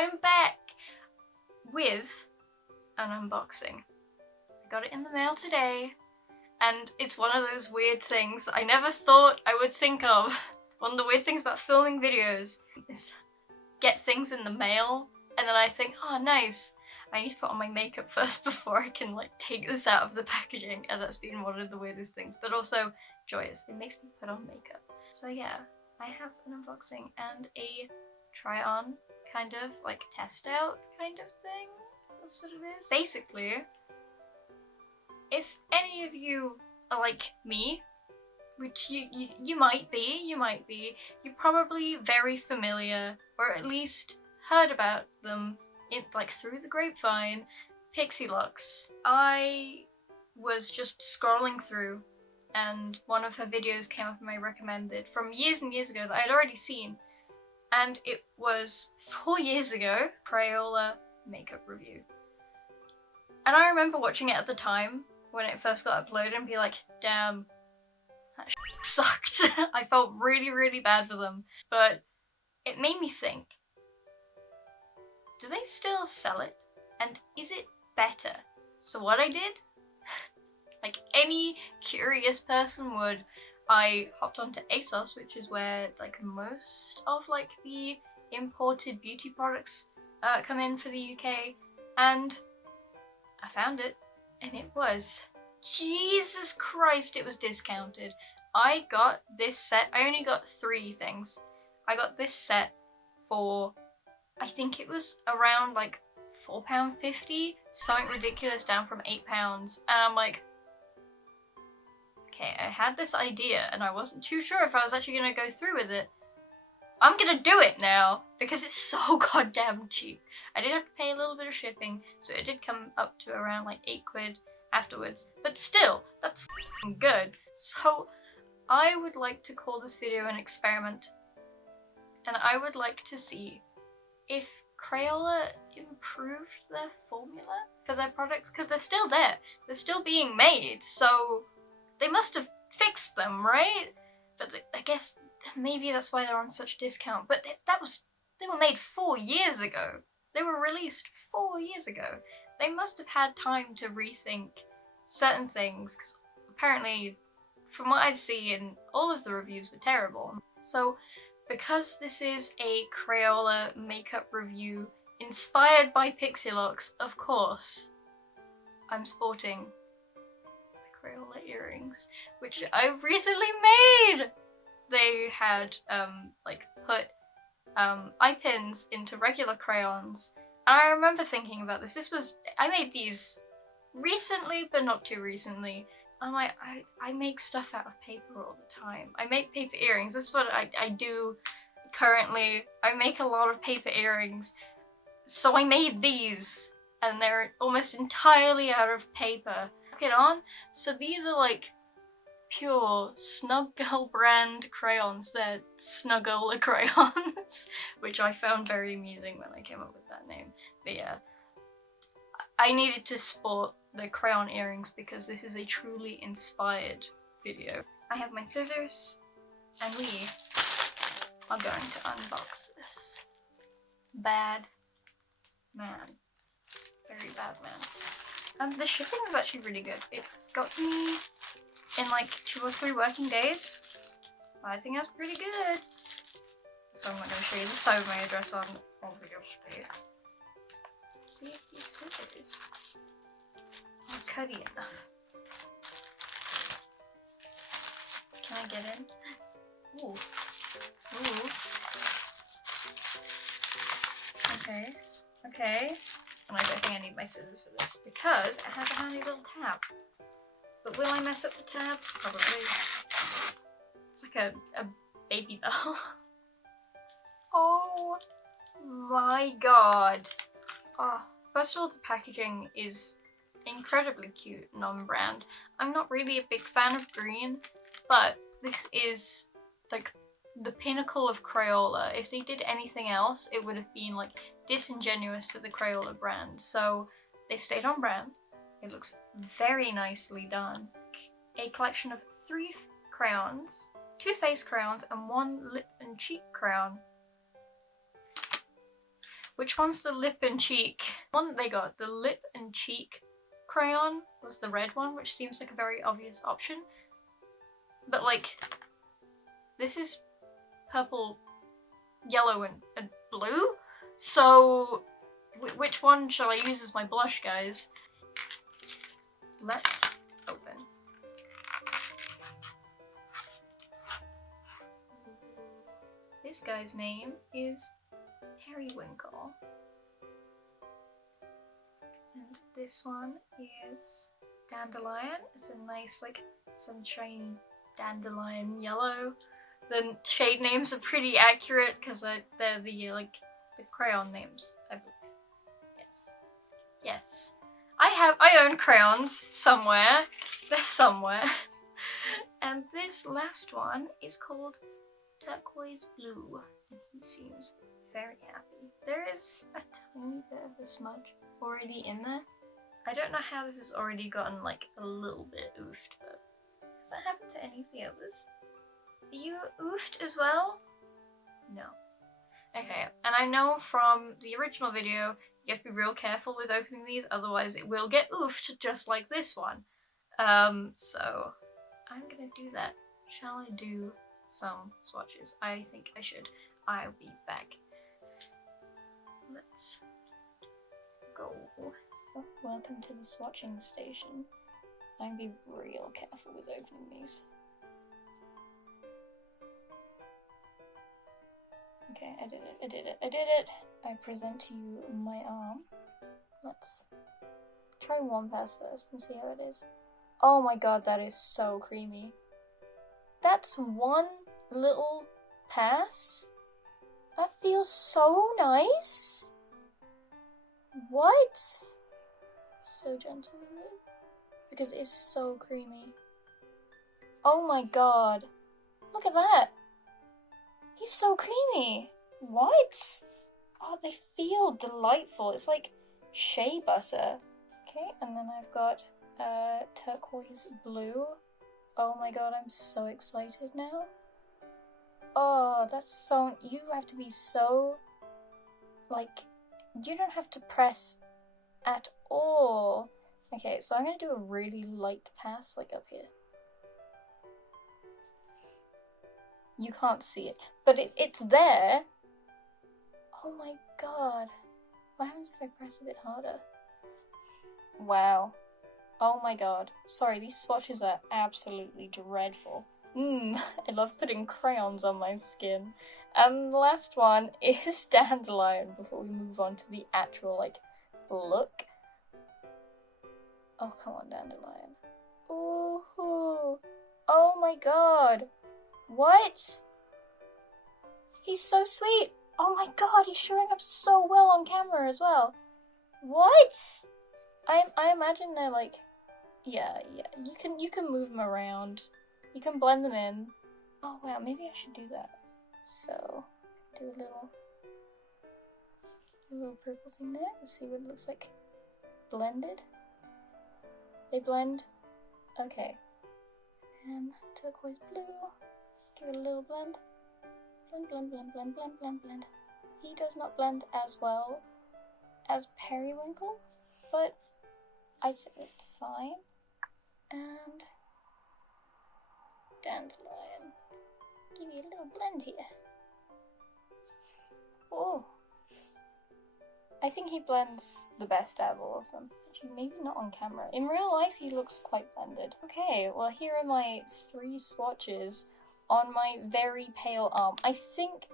I'm back with an unboxing. I got it in the mail today, and it's one of those weird things I never thought I would think of. One of the weird things about filming videos is get things in the mail, and then I think, oh nice, I need to put on my makeup first before I can like take this out of the packaging, and that's been one of the weirdest things, but also joyous. It makes me put on makeup. So yeah, I have an unboxing and a try on, kind of like test out kind of thing. That's what it is. Basically, if any of you are like me, which you might be, you're probably very familiar, or at least heard about them in like through the grapevine, Pixie Lux. I was just scrolling through and one of her videos came up in my recommended from years and years ago that I'd already seen, and it was 4 years ago, Crayola makeup review. And I remember watching it at the time when it first got uploaded and be like, damn, that sucked. I felt really bad for them, but it made me think, do they still sell it? And is it better? So what I did, like any curious person would, I hopped onto ASOS, which is where like most of like the imported beauty products come in for the UK, and I found it, and it was, Jesus Christ, it was discounted. I got this set, I only got 3 things. I got this set for, I think it was around like £4.50, something ridiculous, down from £8, and I'm like, okay, I had this idea and I wasn't too sure if I was actually gonna go through with it. I'm gonna do it now because it's so goddamn cheap. I did have to pay a little bit of shipping, so it did come up to around like £8 afterwards, but still, that's good. So I would like to call this video an experiment, and I would like to see if Crayola improved their formula for their products, because they're still there, they're still being made, so they must have fixed them, right? But I guess maybe that's why they're on such discount, but they were made 4 years ago. They were released 4 years ago. They must have had time to rethink certain things, because apparently, from what I see in all of the reviews, were terrible. So because this is a Crayola makeup review inspired by Pixie Lux, of course, I'm sporting the Crayola earrings, which I recently made! They had like put eye pins into regular crayons, and I remember thinking about this. I made these recently, but not too recently. I'm like, I make stuff out of paper all the time. I make paper earrings. That's what I do currently. I make a lot of paper earrings. So I made these, and they're almost entirely out of paper. Look it on. So these are like pure Snug Girl brand crayons. They're Snugola crayons, which I found very amusing when I came up with that name. But yeah, I needed to sport the crayon earrings because this is a truly inspired video. I have my scissors, and we are going to unbox this bad man. Very bad man. The shipping was actually really good. It got to me in like 2 or 3 working days. I think that's pretty good. So I'm not going to show you the side of my address on obviously. See if these scissors are cutty enough. Can I get in? Ooh. Ooh. Okay. And I don't think I need my scissors for this because it has a handy little tab. But will I mess up the tab? Probably. It's like a baby bell. Oh my god. Oh, first of all, the packaging is incredibly cute, non-brand. I'm not really a big fan of green, but this is like the pinnacle of Crayola. If they did anything else, it would have been like disingenuous to the Crayola brand. So they stayed on brand. It looks very nicely done. A collection of 3 crayons, 2 face crayons, and 1 lip and cheek crayon, Which one's the lip and cheek? One that they got, the lip and cheek crayon was the red one, which seems like a very obvious option. But like, this is purple, yellow, and blue? So, which one shall I use as my blush, guys? Let's open. This guy's name is Periwinkle. And this one is Dandelion. It's a nice, like, sunshiny dandelion yellow. The shade names are pretty accurate because they're the, like, the crayon names, I believe. Yes. Yes. I own crayons somewhere. They're somewhere. And this last one is called Turquoise Blue. And he seems very happy. There is a tiny bit of a smudge already in there. I don't know how this has already gotten like a little bit oofed, but has that happened to any of the others? Are you oofed as well? No. Okay, and I know from the original video you have to be real careful with opening these, otherwise it will get oofed just like this one. So I'm gonna do that. Shall I do some swatches? I think I should. I'll be back. Let's go. Oh, welcome to the swatching station. I'm gonna be real careful with opening these. Okay, I did it. I present to you my arm. Let's try one pass first and see how it is. Oh my god, that is so creamy. That's one little pass? That feels so nice. What? So gentle with it. Because it's so creamy. Oh my god. Look at that. He's so creamy. What? Oh, they feel delightful. It's like shea butter. Okay, and then I've got turquoise blue. Oh my god, I'm so excited now. Oh, that's so... You have to be so... Like, you don't have to press at all. Okay, so I'm gonna do a really light pass, like up here. You can't see it, but it's there. Oh my god. What happens if I press a bit harder? Wow. Oh my god. Sorry, these swatches are absolutely dreadful. I love putting crayons on my skin. And the last one is Dandelion before we move on to the actual, like, look. Oh, come on, Dandelion. Ooh. Oh my god. What? He's so sweet. Oh my god, he's showing up so well on camera as well. What? I imagine they're like, yeah. You can move them around. You can blend them in. Oh wow, maybe I should do that. So, do a little purple thing there. Let's see what it looks like. Blended. They blend. Okay. And turquoise blue. Give it a little blend. Blend. He does not blend as well as Periwinkle, but I think it's fine. And Dandelion. Give you a little blend here. Oh. I think he blends the best out of all of them. Actually, maybe not on camera. In real life, he looks quite blended. Okay, well here are my 3 swatches on my very pale arm. I think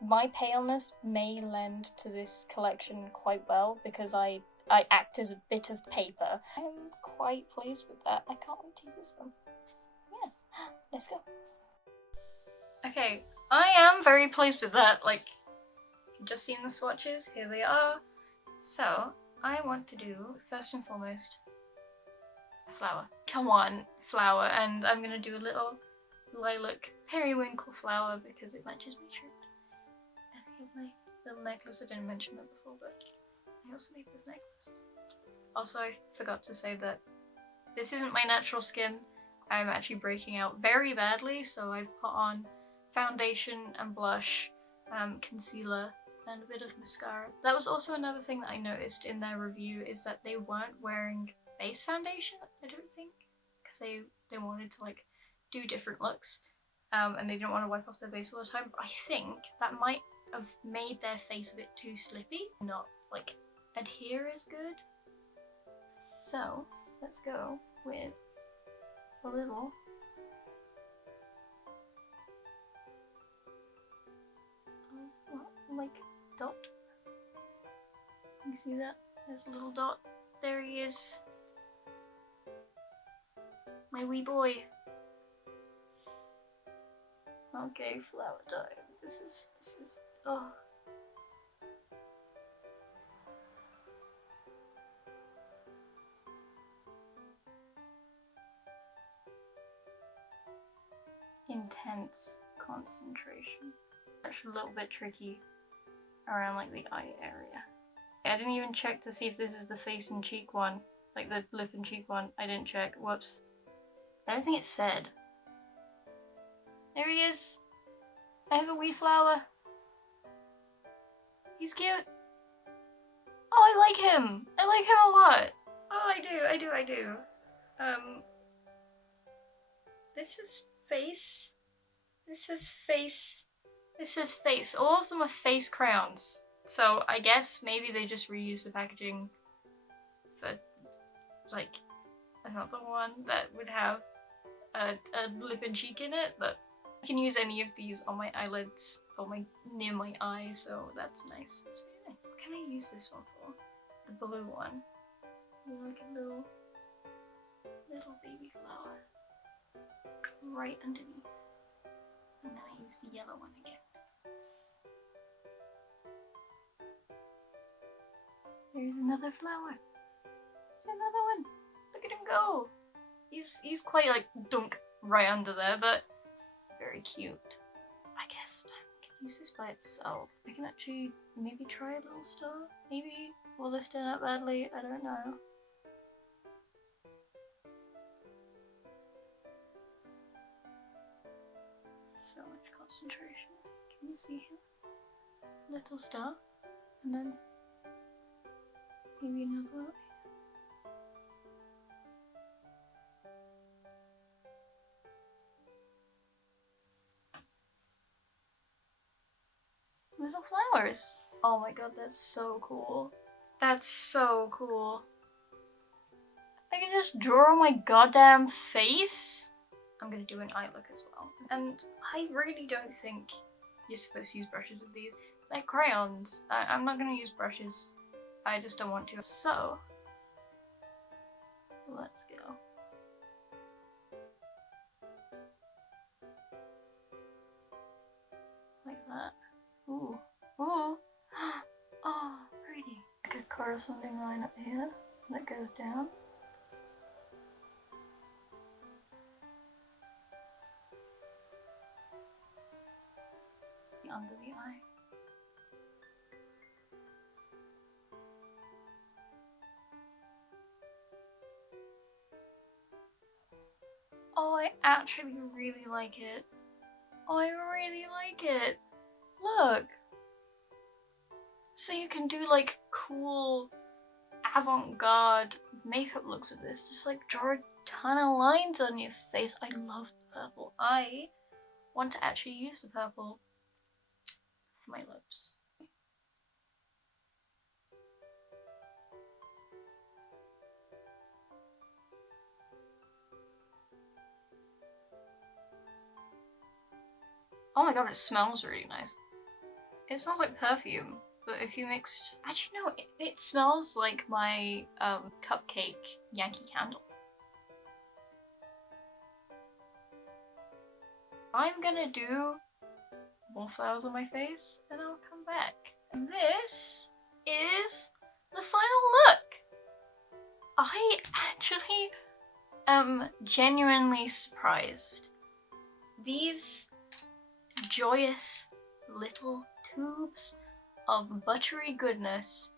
my paleness may lend to this collection quite well because I act as a bit of paper. I'm quite pleased with that. I can't wait to use them. Yeah, let's go. Okay, I am very pleased with that. Like, you've just seen the swatches, here they are. So, I want to do, first and foremost, a flower. Come on, flower, and I'm gonna do a little lilac periwinkle flower because it matches my shirt. And I have my little necklace. I didn't mention that before, but I also made this necklace. Also, I forgot to say that this isn't my natural skin. I'm actually breaking out very badly, so I've put on foundation and blush, concealer, and a bit of mascara. That was also another thing that I noticed in their review, is that they weren't wearing face foundation, I don't think, because they wanted to like do different looks, and they didn't want to wipe off their face all the time. But I think that might have made their face a bit too slippy, not like adhere as good. So let's go with a little like dot. You see that? There's a little dot. There he is. My wee boy. Okay, flower time. This is oh. Intense concentration. That's a little bit tricky around like the eye area. I didn't even check to see if this is the face and cheek one, like the lip and cheek one. I didn't check. Whoops. I don't think it said. There he is. I have a wee flower. He's cute. Oh, I like him. I like him a lot. Oh, I do. This is face. This is face. This is face. All of them are face crayons. So I guess maybe they just reuse the packaging for like another one that would have a lip and cheek in it, but I can use any of these on my eyelids or near my eye, so that's nice. That's really nice. What can I use this one for? The blue one. Like a little baby flower right underneath. And then I use the yellow one again. There's another flower. There's another one. Look at him go. He's quite like dunk right under there, but very cute. I guess I can use this by itself. I can actually maybe try a little star. Maybe will this turn out badly? I don't know. So much concentration. Can you see him? Little star, and then maybe another one. Little flowers. Oh my god, that's so cool. That's so cool. I can just draw on my goddamn face. I'm gonna do an eye look as well. And I really don't think you're supposed to use brushes with these. They're crayons. I'm not gonna use brushes. I just don't want to. So, let's go. Like that. Ooh. Ooh. Oh, pretty. Like a corresponding line up here that goes down. Under the eye. Oh, I actually really like it. Oh, I really like it. Look. So you can do like cool avant-garde makeup looks with this. Just like draw a ton of lines on your face. I love purple. I want to actually use the purple for my lips. Oh my god, it smells really nice. It smells like perfume, but if you mixed... Actually no, it smells like my cupcake Yankee Candle. I'm gonna do more flowers on my face and I'll come back. And this is the final look. I actually am genuinely surprised. These joyous little tubes of buttery goodness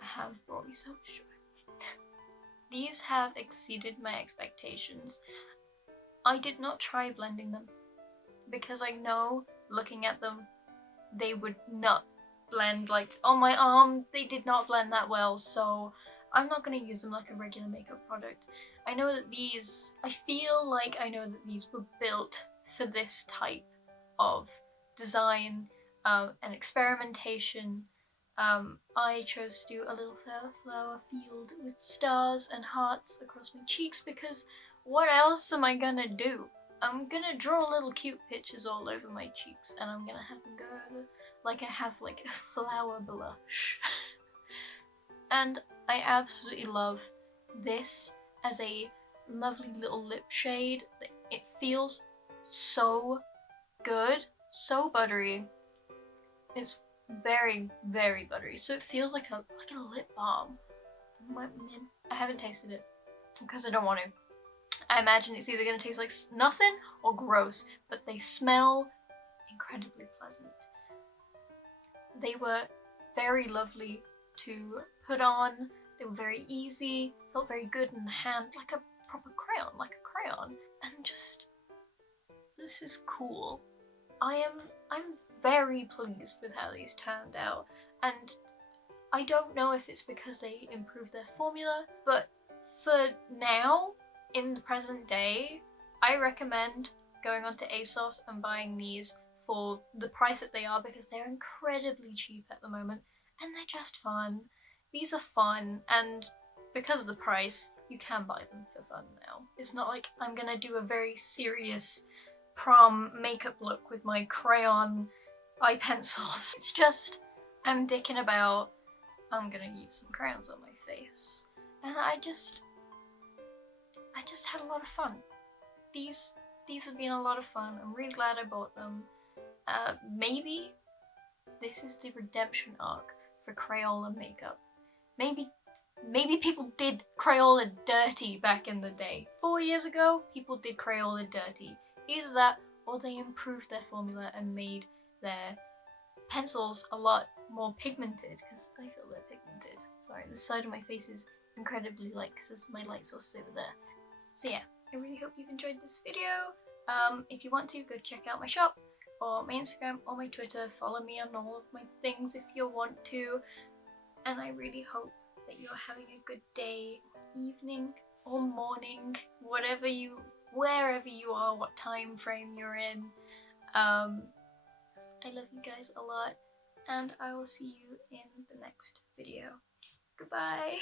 have brought me so much joy. These have exceeded my expectations. I did not try blending them because I know, looking at them, they would not blend like on my arm. They did not blend that well, so I'm not going to use them like a regular makeup product. I know that these, I feel like I know that these were built for this type of design and experimentation. I chose to do a little flower field with stars and hearts across my cheeks because what else am I gonna do? I'm gonna draw little cute pictures all over my cheeks and I'm gonna have them go over like I have like a flower blush. And I absolutely love this as a lovely little lip shade. It feels so good, so buttery. It's very, very buttery, so it feels like a lip balm. I haven't tasted it because I don't want to. I imagine it's either going to taste like nothing or gross, but they smell incredibly pleasant. They were very lovely to put on. They were very easy, felt very good in the hand, like a proper crayon, and just, this is cool. I'm very pleased with how these turned out, and I don't know if it's because they improved their formula, but for now, in the present day, I recommend going onto ASOS and buying these for the price that they are because they're incredibly cheap at the moment and they're just fun. These are fun, and because of the price, you can buy them for fun now. It's not like I'm gonna do a very serious prom makeup look with my crayon eye pencils. It's just, I'm dicking about, I'm gonna use some crayons on my face. And I just had a lot of fun. These have been a lot of fun. I'm really glad I bought them. Maybe this is the redemption arc for Crayola makeup. Maybe people did Crayola dirty back in the day. 4 years ago, people did Crayola dirty. Either that, or they improved their formula and made their pencils a lot more pigmented, because I feel they're pigmented. Sorry, the side of my face is incredibly light because my light source is over there. So yeah, I really hope you've enjoyed this video. If you want to, go check out my shop, or my Instagram, or my Twitter. Follow me on all of my things if you want to. And I really hope that you're having a good day, evening, or morning, wherever you are, what time frame you're in. I love you guys a lot, and I will see you in the next video. Goodbye!